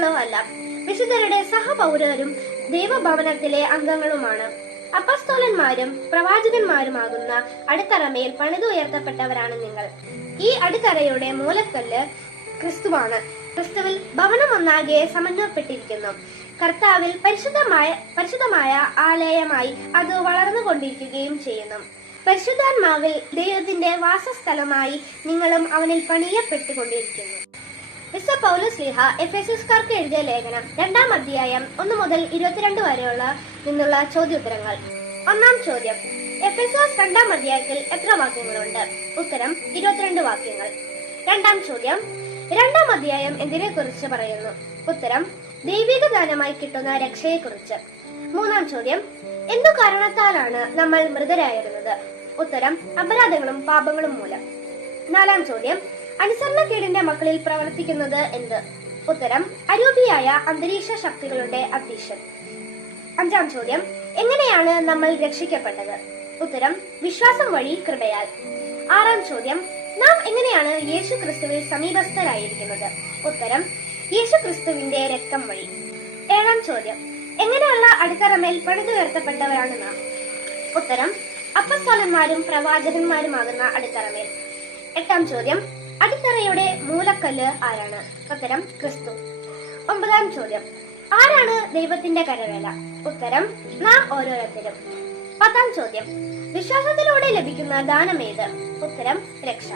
വിശ്വാസികളോ അല്ല, വിശുദ്ധരുടെ സഹപൗരരും ദൈവഭവനത്തിലെ അംഗങ്ങളുമാണ്. അപ്പസ്തോലന്മാരും പ്രവാചകന്മാരുമാകുന്ന അടിത്തറമേൽ പണിതുയർത്തപ്പെട്ടവരാണ് നിങ്ങൾ. ഈ അടിത്തറയുടെ മൂലക്കല്ല് ക്രിസ്തുവാണ്. ക്രിസ്തുവിൽ ഭവനം ഒന്നാകെ സമന്വയപ്പെട്ടിരിക്കുന്നു. കർത്താവിൽ പരിശുദ്ധമായ ആലയമായി അത് വളർന്നുകൊണ്ടിരിക്കുകയും ചെയ്യുന്നു. പരിശുദ്ധാത്മാവിൽ ദൈവത്തിന്റെ വാസസ്ഥലമായി നിങ്ങളും അവനിൽ പണിയപ്പെട്ടുകൊണ്ടിരിക്കുന്നു. മിസ്റ്റർ പൗലോസ് ശ്ലീഹ എഫെസ്യസ്കാർക്ക് എഴുതിയ ലേഖനം 2-ാം അധ്യായം 1 മുതൽ 22 വരെയുള്ള നിന്നുള്ള ചോദ്യോത്തരങ്ങൾ. 1-ാം ചോദ്യം: എഫെസോസ് 2-ാം അധ്യായത്തിൽ എത്ര വാക്യങ്ങളുണ്ട്? ഉത്തരം: 22 വാക്യങ്ങൾ. 2-ാം ചോദ്യം: 2-ാം അധ്യായം എന്തിനെ കുറിച്ച് പറയുന്നു? ഉത്തരം: ദൈവിക ദാനമായി കിട്ടുന്ന രക്ഷയെക്കുറിച്ച്. 3-ാം ചോദ്യം: എന്തു കാരണത്താലാണ് നമ്മൾ മൃതരായിരുന്നത്? ഉത്തരം: അപരാധങ്ങളും പാപങ്ങളും മൂലം. 4-ാം ചോദ്യം: അനുസരണക്കേടിന്റെ മക്കളിൽ പ്രവർത്തിക്കുന്നത് എന്ത്? ഉത്തരം: അരൂപിയായ അന്തരീക്ഷ ശക്തികളുടെ അധ്യക്ഷൻ. 5-ാം ചോദ്യം: എങ്ങനെയാണ് നമ്മൾ രക്ഷിക്കപ്പെട്ടത്? ഉത്തരം: വിശ്വാസം വഴി കൃപയാൽ. 6-ാം ചോദ്യം: നാം എങ്ങനെയാണ് യേശു ക്രിസ്തുവിൽ സമീപസ്ഥരായിരിക്കുന്നത്? ഉത്തരം: യേശു ക്രിസ്തുവിന്റെ രക്തം വഴി. 7-ാം ചോദ്യം: എങ്ങനെയുള്ള അടിത്തറമേൽ പണിതുയർത്തപ്പെട്ടവരാണ് നാം? ഉത്തരം: അപ്പസ്തോലന്മാരും പ്രവാചകന്മാരുമാകുന്ന അടിത്തറമേൽ. 8-ാം ചോദ്യം: അടിത്തറയുടെ മൂലക്കല്ല് ആരാണ്? ഉത്തരം: ക്രിസ്തു. 9-ാം ചോദ്യം: ആരാണ് ദൈവത്തിന്റെ കരവേല? ഉത്തരം: നാം ഓരോരുത്തരും. 10-ാം ചോദ്യം: വിശ്വാസത്തിലൂടെ ലഭിക്കുന്ന ദാനമേത്? ഉത്തരം: രക്ഷ.